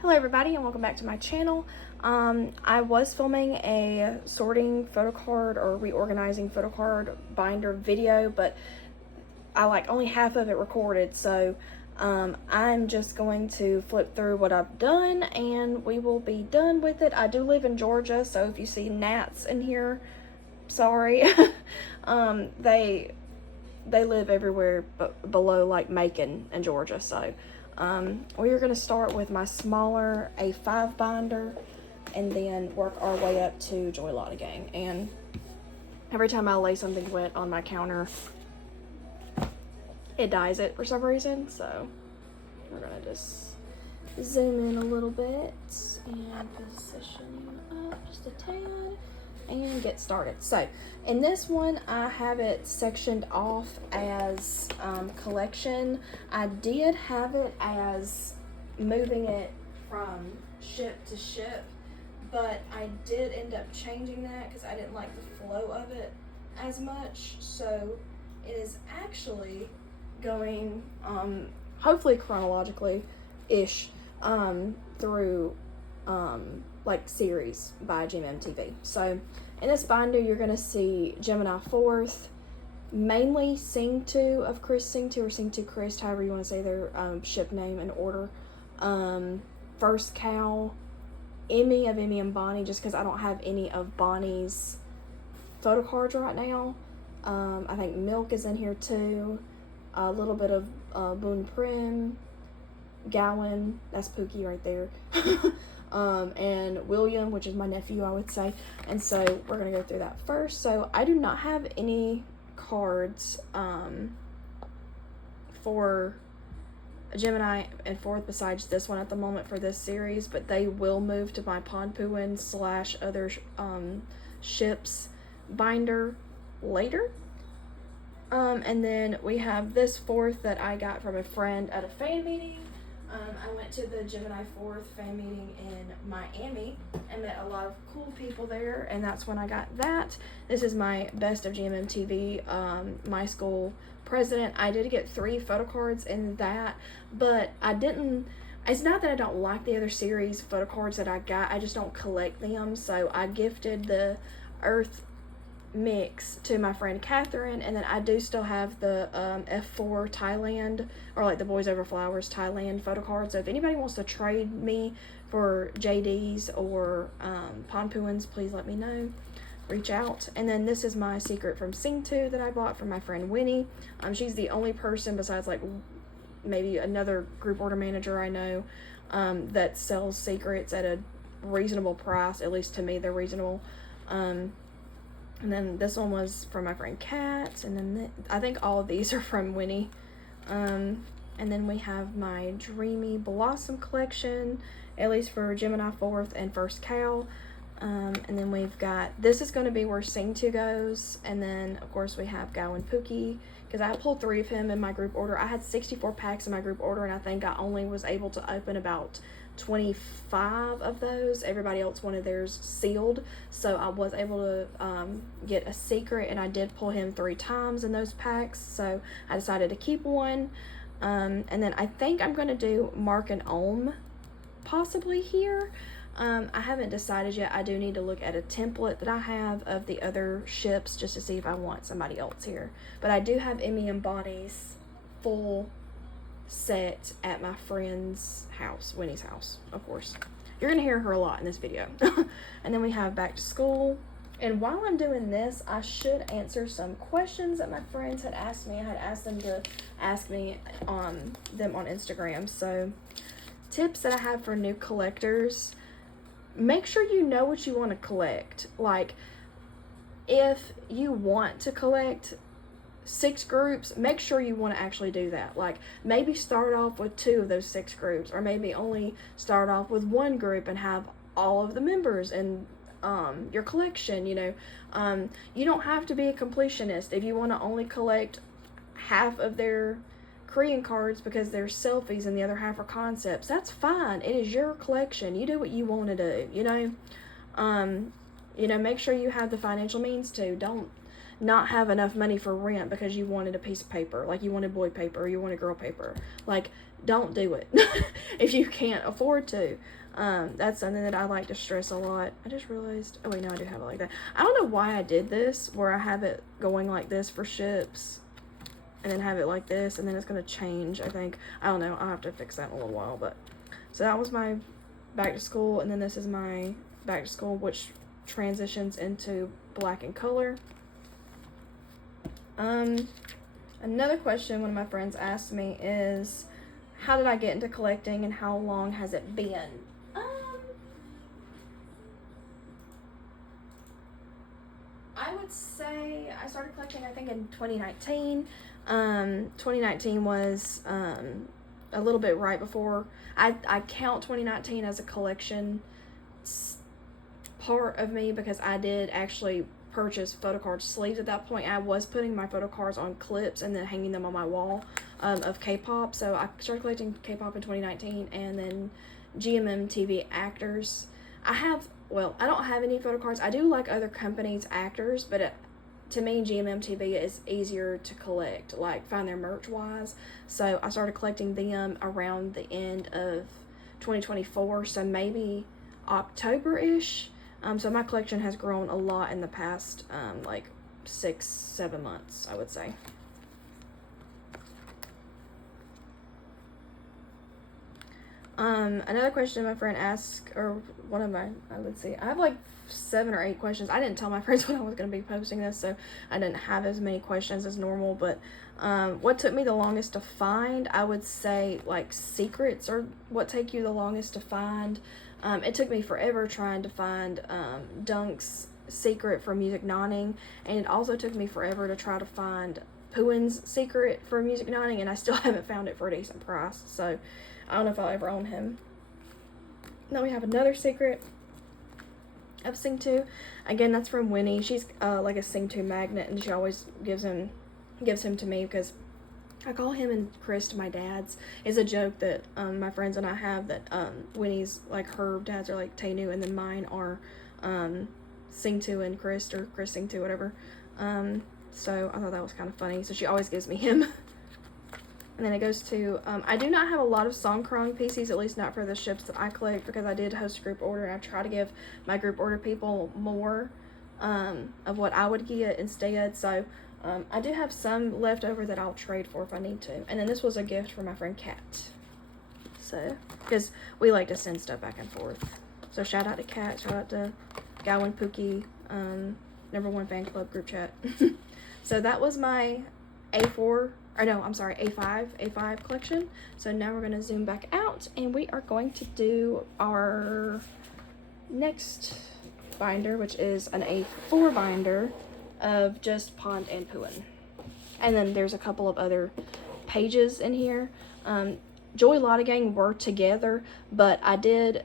Hello everybody and welcome back to my channel. I was filming a sorting photo card or reorganizing photo card binder video, but I only half of it recorded, so I'm just going to flip through what I've done and we will be done with it. I do live in Georgia, so if you see gnats in here, sorry. They live everywhere but below Macon and Georgia, so we are going to start with my smaller A5 binder and then work our way up to Joy Lotta Gang. And every time I lay something wet on my counter, it dyes it for some reason. So we're going to just zoom in a little bit and position up just a tad and get started. So in this one, I have it sectioned off as collection. I did have it as moving it from ship to ship, but I did end up changing that because I didn't like the flow of it as much. So it is actually going hopefully chronologically ish through series by GMM So in this binder, you're going to see Gemini 4th, mainly Sing 2 of Chris Sing 2 or Sing 2 Chris, however you want to say their ship name and order. First Cow, Emmy of Emmy and Bonnie, just because I don't have any of Bonnie's photo cards right now. I think Milk is in here too. A little bit of Boon Prim, Gowan, that's Pookie right there. And William, which is my nephew, I would say. And so we're going to go through that first. So I do not have any cards for Gemini and 4th besides this one at the moment for this series, but they will move to my Phuwin / other ships binder later. And then we have this 4th that I got from a friend at a fan meeting. I went to the Gemini 4th fan meeting in Miami and met a lot of cool people there, and that's when I got that. This is my Best of GMM TV, my school president. I did get 3 photo cards in that, but I didn't, it's not that I don't like the other series photo cards that I got, I just don't collect them. So I gifted the Earth mix to my friend Catherine, and then I do still have the F4 Thailand, or the Boys Over Flowers Thailand photo card. So if anybody wants to trade me for JDs or Phuwins, please let me know, reach out. And then this is my Secret from Sing 2 that I bought from my friend Winnie. She's the only person besides maybe another group order manager I know that sells secrets at a reasonable price. At least to me, they're reasonable. And then this one was from my friend Kat, and then I think all of these are from Winnie. And then we have my Dreamy Blossom collection, at least for Gemini 4th and First Cow. And then we've got, this is going to be where Sing 2 goes, and then of course we have Gowan Pookie, because I pulled 3 of him in my group order. I had 64 packs in my group order, and I think I only was able to open about 25 of those. Everybody else wanted theirs sealed, so I was able to get a secret, and I did pull him 3 times in those packs, so I decided to keep one. And then I think I'm going to do Mark and Ohm possibly here. I haven't decided yet. I do need to look at a template that I have of the other ships just to see if I want somebody else here. But I do have Emmy and Bonnie's full set at my friend's house, Winnie's house, of course. You're gonna hear her a lot in this video. And then we have Back to School. And while I'm doing this, I should answer some questions that my friends had asked me. I had asked them to ask me on them on Instagram. So tips that I have for new collectors: make sure you know what you want to collect. If you want to collect 6 groups, make sure you want to actually do that. Maybe start off with 2 of those 6 groups, or maybe only start off with 1 group and have all of the members in your collection. You don't have to be a completionist. If you want to only collect half of their Korean cards because they're selfies and the other half are concepts, that's fine. It is your collection. You do what you want to do. Make sure you have the financial means to. Don't not have enough money for rent because you wanted a piece of paper, like you wanted boy paper or you wanted girl paper. Like, don't do it if you can't afford to. That's something that I like to stress a lot. I just realized, oh wait, no, I do have it like that. I don't know why I did this, where I have it going like this for ships, and then have it like this, and then it's going to change, I think. I don't know, I'll have to fix that in a little while, but. So that was my back to school, and then this is my back to school, which transitions into black and color. Another question one of my friends asked me is, how did I get into collecting and how long has it been? I would say I started collecting, I think, in 2019. 2019 was a little bit right before. I count 2019 as a collection part of me because I did actually purchase photo card sleeves at that point. I was putting my photo cards on clips and then hanging them on my wall of K-pop. So I started collecting K-pop in 2019, and then GMM TV actors. I don't have any photo cards. I do like other companies' actors, but to me, GMM TV is easier to collect, like find their merch wise. So I started collecting them around the end of 2024, so maybe October-ish. So my collection has grown a lot in the past, like 6-7 months, I would say. Another question my friend asked, or one of my, let's see, I have like 7 or 8 questions. I didn't tell my friends when I was going to be posting this, so I didn't have as many questions as normal, but what took me the longest to find, I would say, like, secrets are what take you the longest to find. It took me forever trying to find Dunk's secret for music nodding, and it also took me forever to try to find Phuwin's secret for music nodding, and I still haven't found it for a decent price, so I don't know if I'll ever own him. Now we have another secret of Sing 2. Again, that's from Winnie. She's like a Sing 2 magnet, and she always gives him to me because I call him and Chris my dads. It's a joke that my friends and I have, that Winnie's, like, her dads are like Tainu, and then mine are Sing 2 and Chris, or Chris Sing 2, whatever. So I thought that was kind of funny. So she always gives me him. And then it goes to, I do not have a lot of song crawling PCs, at least not for the ships that I collect, because I did host a group order, and I try to give my group order people more of what I would get instead. So I do have some left over that I'll trade for if I need to. And then this was a gift from my friend Kat. So, because we like to send stuff back and forth. So shout out to Kat, shout out to Gowan Pookie, #1 fan club group chat. So that was my A5 collection. So now we're going to zoom back out, and we are going to do our next binder, which is an A4 binder of just Pond and Phuwin. And then there's a couple of other pages in here. Joy Lotta Gang were together, but I did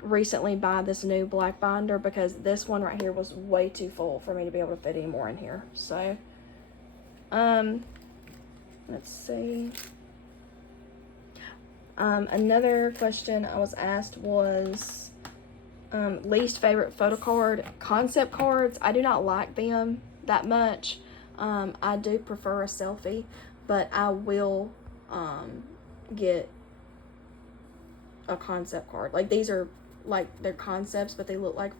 recently buy this new black binder because this one right here was way too full for me to be able to fit any more in here. So let's see. Another question I was asked was least favorite photo card. Concept cards, I do not like them that much. I do prefer a selfie, but I will get a concept card. Like, these are, like, they're concepts, but they look like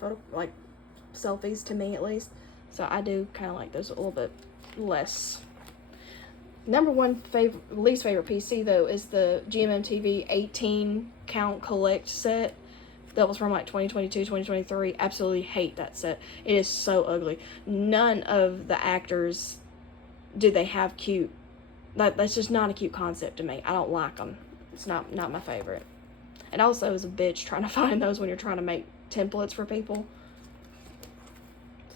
selfies to me, at least. So I do kind of like those a little bit less. #1 least favorite PC, though, is the GMM TV 18 count collect set that was from like 2022, 2023. Absolutely hate that set. It is so ugly. None of the actors do they have cute. That's just not a cute concept to me. I don't like them. It's not my favorite. And also, is a bitch trying to find those when you're trying to make templates for people.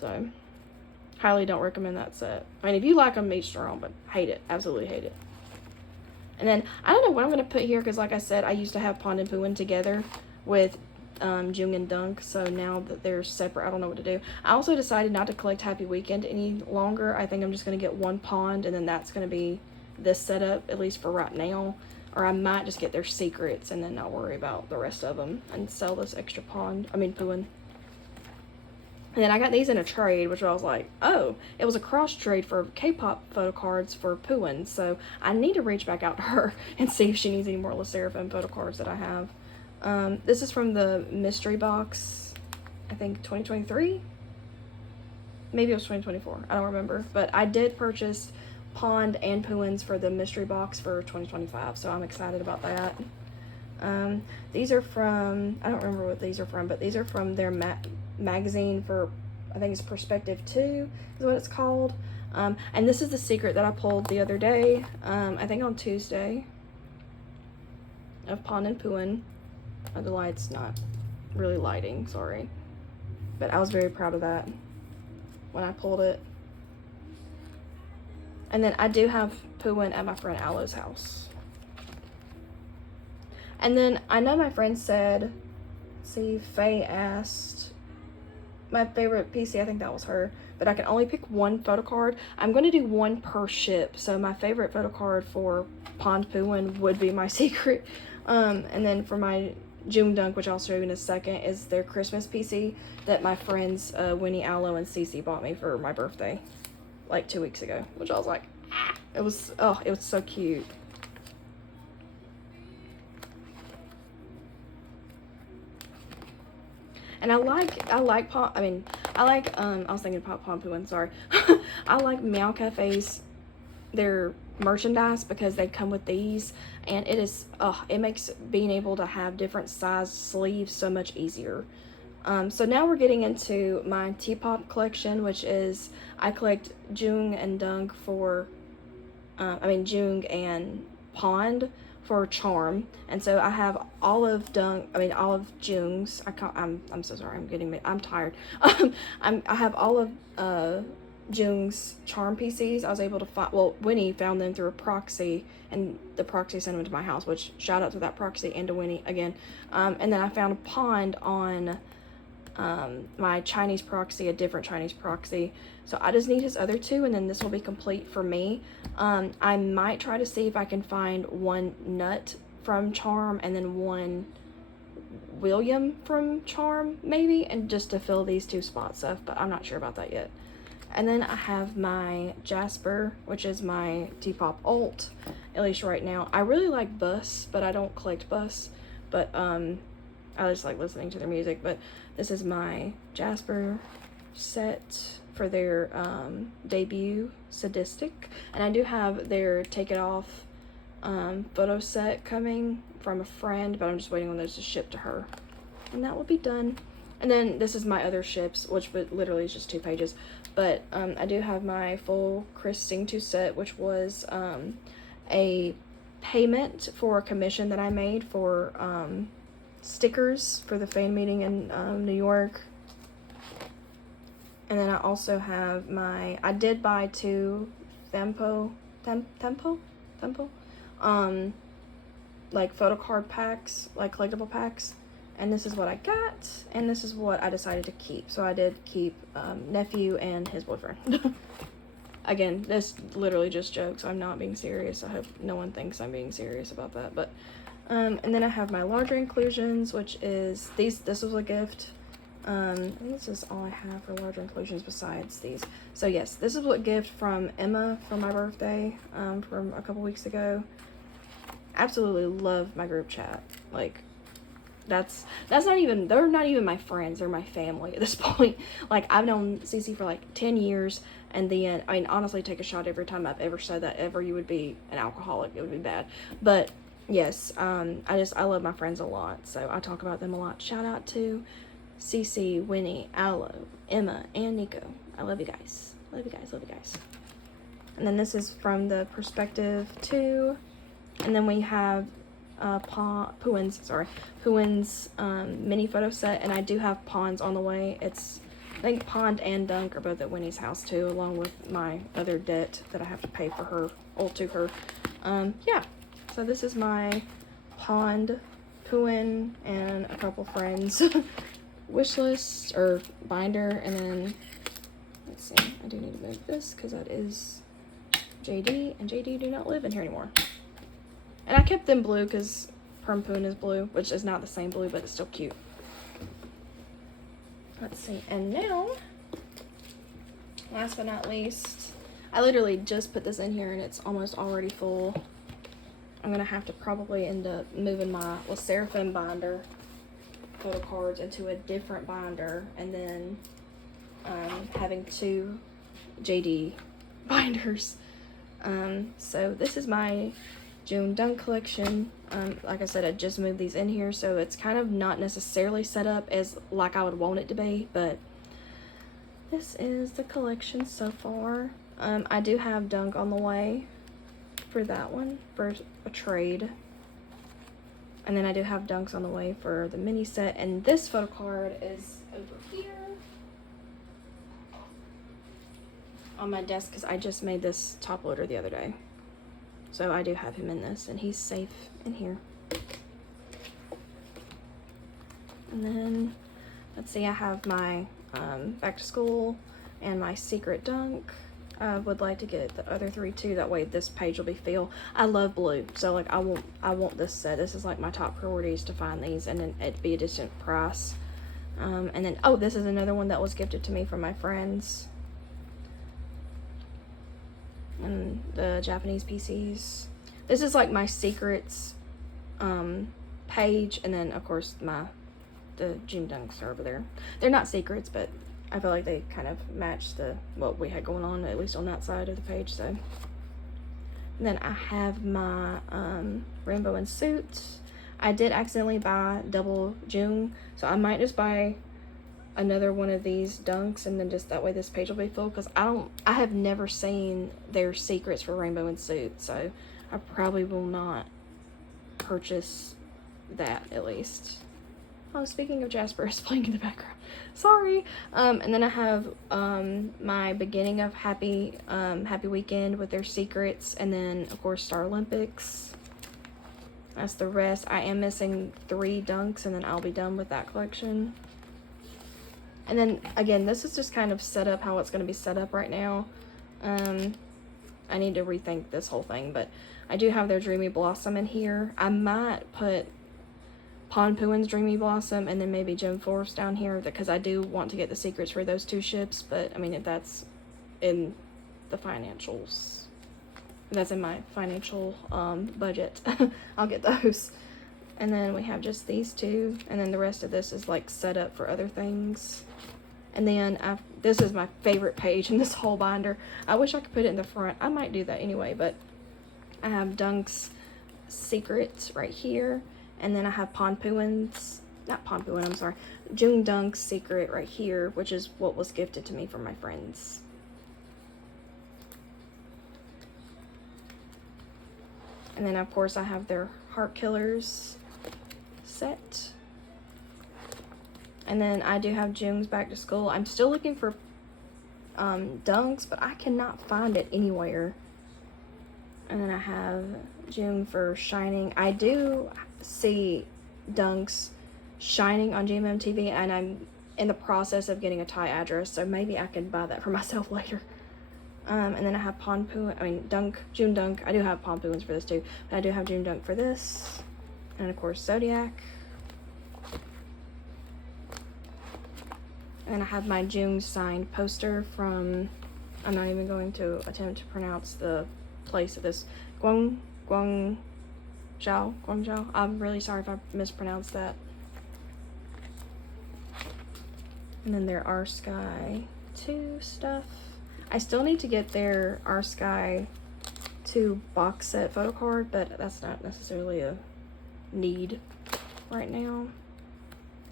So highly don't recommend that set. I mean, if you like them, each their own, but hate it. Absolutely hate it. And then, I don't know what I'm going to put here, because like I said, I used to have Pond and Phuwin together with Joong and Dunk, so now that they're separate, I don't know what to do. I also decided not to collect Happy Weekend any longer. I think I'm just going to get one Pond, and then that's going to be this setup, at least for right now. Or I might just get their secrets and then not worry about the rest of them and sell this extra Phuwin. And then I got these in a trade, which I was like, oh, it was a cross trade for K-pop photo cards for Phuwin. So I need to reach back out to her and see if she needs any more Le Sserafim photo cards that I have. This is from the mystery box, I think 2023? Maybe it was 2024. I don't remember. But I did purchase Pond and Phuwin's for the mystery box for 2025. So I'm excited about that. These are from, I don't remember what these are from, but these are from their magazine for, I think it's Perspective 2 is what it's called. And this is the secret that I pulled the other day, I think on Tuesday, of Pond and Phuwin. The light's not really lighting, sorry. But I was very proud of that when I pulled it. And then I do have Phuwin at my friend Aloe's house. And then I know my friend said, see, Faye asked, my favorite PC, I think that was her, but I can only pick one photo card. I'm going to do one per ship. So my favorite photo card for Pond Phuwin would be my secret. And then for my Joong and Dunk, which I'll show you in a second, is their Christmas PC that my friends Winnie, Aloe, and Cece bought me for my birthday like 2 weeks ago, which I was like, ah. It was so cute. And I like I was thinking about Pond Phuwin, sorry. I like Meow Cafe's, their merchandise, because they come with these, and it makes being able to have different size sleeves so much easier. So now we're getting into my T-pop collection, which is, I collect Joong and Dunk for, Joong and Pond for Charm, and so I have all of Joong's. I'm so sorry. I'm tired. I have all of Joong's Charm PCs. I was able to find. Well, Winnie found them through a proxy, and the proxy sent them to my house. Which, shout out to that proxy and to Winnie again. And then I found a Pond on my Chinese proxy, a different Chinese proxy. So I just need his other two, and then this will be complete for me. I might try to see if I can find one Nut from Charm and then one William from Charm, maybe, and just to fill these two spots up, but I'm not sure about that yet. And then I have my Jasper, which is my T-pop alt, at least right now. I really like Bus, but I don't collect Bus, but I just like listening to their music. But this is my Jasper set for their debut, Sadistic, and I do have their Take It Off photo set coming from a friend, but I'm just waiting on those to ship to her, and that will be done. And then this is my other ships, which literally is just 2 pages, but I do have my full Chris Sing 2 set, which was a payment for a commission that I made for stickers for the fan meeting in New York. And then I also have I did buy 2 Tempo, like photo card packs, like collectible packs. And this is what I got, and this is what I decided to keep. So I did keep nephew and his boyfriend. Again, this literally just jokes. I'm not being serious. I hope no one thinks I'm being serious about that. But and then I have my larger inclusions, which is this was a gift. This is all I have for larger inclusions besides these. So yes, this is a gift from Emma for my birthday, from a couple weeks ago. Absolutely love my group chat. Like, that's not even, they're not even my friends, they're my family at this point. Like, I've known Cece for like 10 years, and then, I mean, honestly, take a shot every time I've ever said that ever. You would be an alcoholic, it would be bad. But yes, I love my friends a lot, so I talk about them a lot. Shout out to Cece, Winnie, Aloe, Emma, and Nico. I love you guys. Love you guys, love you guys. And then this is from the Perspective 2. And then we have Phuwin's mini photo set, and I do have Pond's on the way. I think Pond and Dunk are both at Winnie's house too, along with my other debt that I have to pay for her, to her. Yeah, so this is my Pond, Phuwin, and a couple friends wish list or binder. And then let's see, I do need to move this because that is JD, and JD do not live in here anymore. And I kept them blue because Perm Phuwin is blue, which is not the same blue, but it's still cute. Let's see, and now last but not least, I literally just put this in here and it's almost already full. I'm gonna have to probably end up moving my Seraphim binder photo cards into a different binder, and then having 2 JD binders. So this is my Joong and Dunk collection. Like I said, I just moved these in here, so it's kind of not necessarily set up as like I would want it to be, but this is the collection so far. I do have Dunk on the way for that one, for a trade. And then I do have Dunks on the way for the mini set, and this photo card is over here on my desk because I just made this top loader the other day. So I do have him in this, and he's safe in here. And then, let's see, I have my back to school and my secret Dunk. I would like to get the other 3 too, that way this page will be filled. I love blue, so like I want this set. This is like my top priorities to find these, and then it'd be a decent price. And then, oh, this is another one that was gifted to me from my friends. And the Japanese PCs. This is like my secrets page, and then of course the Joong Dunks are over there. They're not secrets, but I feel like they kind of match what we had going on, at least on that side of the page. So, and then I have my rainbow and suit. I did accidentally buy double Joong, so I might just buy another one of these Dunks, and then just that way this page will be full, because I have never seen their secrets for rainbow and suit, so I probably will not purchase that, at least. Oh, speaking of Jasper is playing in the background. Sorry. And then I have my beginning of Happy Weekend with their secrets, and then of course Star Olympics. That's the rest. I am missing 3 Dunks, and then I'll be done with that collection. And then again, this is just kind of set up how it's going to be set up right now. I need to rethink this whole thing, but I do have their Dreamy Blossom in here. I might put Phuwin's Dreamy Blossom and then maybe Gem Force down here, because I do want to get the secrets for those 2 ships, but I mean, if that's in the financials, if that's in my financial budget, I'll get those. And then we have just these 2, and then the rest of this is like set up for other things. And then this is my favorite page in this whole binder. I wish I could put it in the front. I might do that anyway, but I have Dunk's secrets right here. And then I have Phuwin's, not Phuwin, I'm sorry, Joong Dunk's secret right here, which is what was gifted to me from my friends. And then of course I have their Heart Killers set. And then I do have Joong's Back to School. I'm still looking for Dunks, but I cannot find it anywhere. And then I have Joong for Shining. I do see Dunks Shining on GMM TV, and I'm in the process of getting a Thai address, so maybe I can buy that for myself later. And then I have Joong Dunk. I do have Phuwin's for this too, but I do have Joong Dunk for this. And of course Zodiac. And then I have my Joong signed poster from, I'm not even going to attempt to pronounce the place of this, Guangzhou. I'm really sorry if I mispronounced that. And then their Our Sky 2 stuff. I still need to get their Our Sky 2 box set photo card, but that's not necessarily a need right now.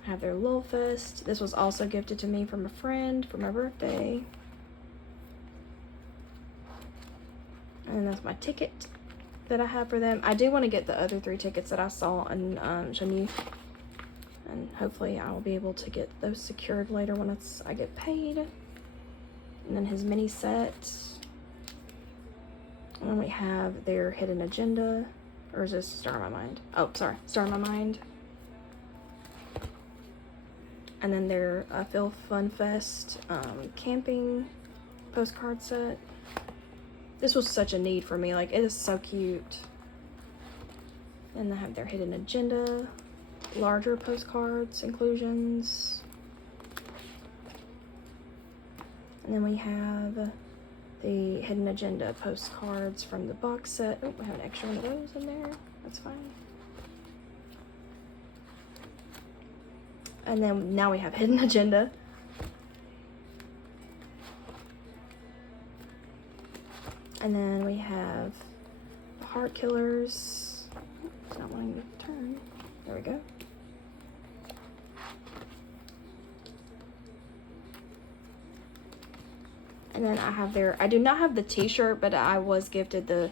I have their Lil Fest. This was also gifted to me from a friend for my birthday. And that's my ticket that I have for them. I do want to get the other 3 tickets that I saw in Genève, and hopefully I will be able to get those secured later when I get paid. And then his mini set. And then we have their Hidden Agenda. Or is this Star of My Mind? Oh, sorry, Star of My Mind. And then their Phil Fun Fest camping postcard set. This was such a need for me. Like, it is so cute. And they have their Hidden Agenda, larger postcards, inclusions. And then we have the Hidden Agenda postcards from the box set. Oh, we have an extra one of those in there. That's fine. And then now we have Hidden Agenda. And then we have the Heart Killers. It's not wanting to turn. There we go. And then I have I do not have the t-shirt, but I was gifted the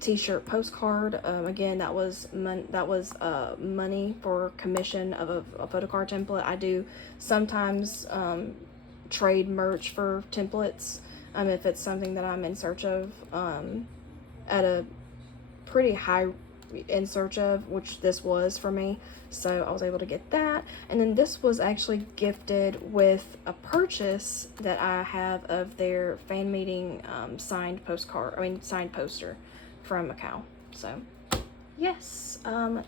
t-shirt postcard. Again, that was money for commission of a photocard template. I do sometimes trade merch for templates if it's something that I'm in search of at a pretty high in search of, which this was for me. So I was able to get that. And then this was actually gifted with a purchase that I have of their fan meeting signed poster from Macau. So yes,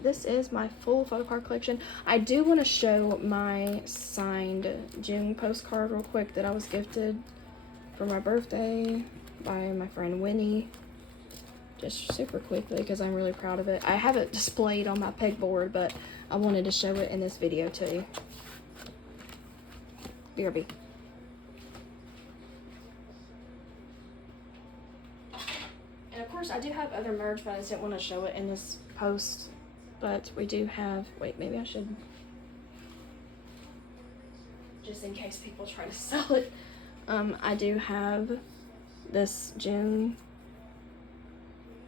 this is my full photo card collection. I do want to show my signed Joong postcard real quick that I was gifted for my birthday by my friend Winnie. Just super quickly because I'm really proud of it. I have it displayed on my pegboard, but I wanted to show it in this video too. BRB. And of course I do have other merch, but I just didn't want to show it in this post. But we do have, wait, maybe I should, just in case people try to sell it. I do have this Joong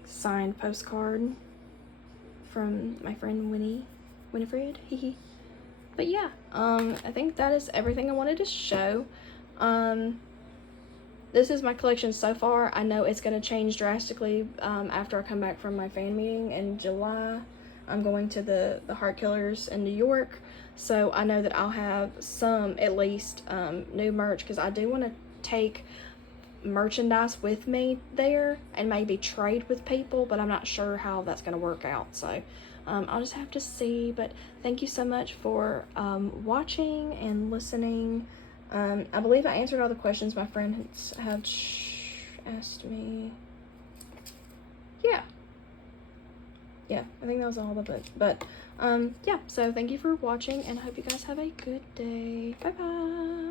signed postcard from my friend Winifred. But yeah, I think that is everything I wanted to show. This is my collection so far. I know it's going to change drastically after I come back from my fan meeting in July. I'm going to the Heart Killers in New York, so I know that I'll have some, at least, new merch, because I do want to take merchandise with me there and maybe trade with people, but I'm not sure how that's going to work out. So I'll just have to see. But thank you so much for watching and listening. I believe I answered all the questions my friends have asked me. Yeah, I think that was all of it. But yeah, so thank you for watching, and I hope you guys have a good day. Bye bye.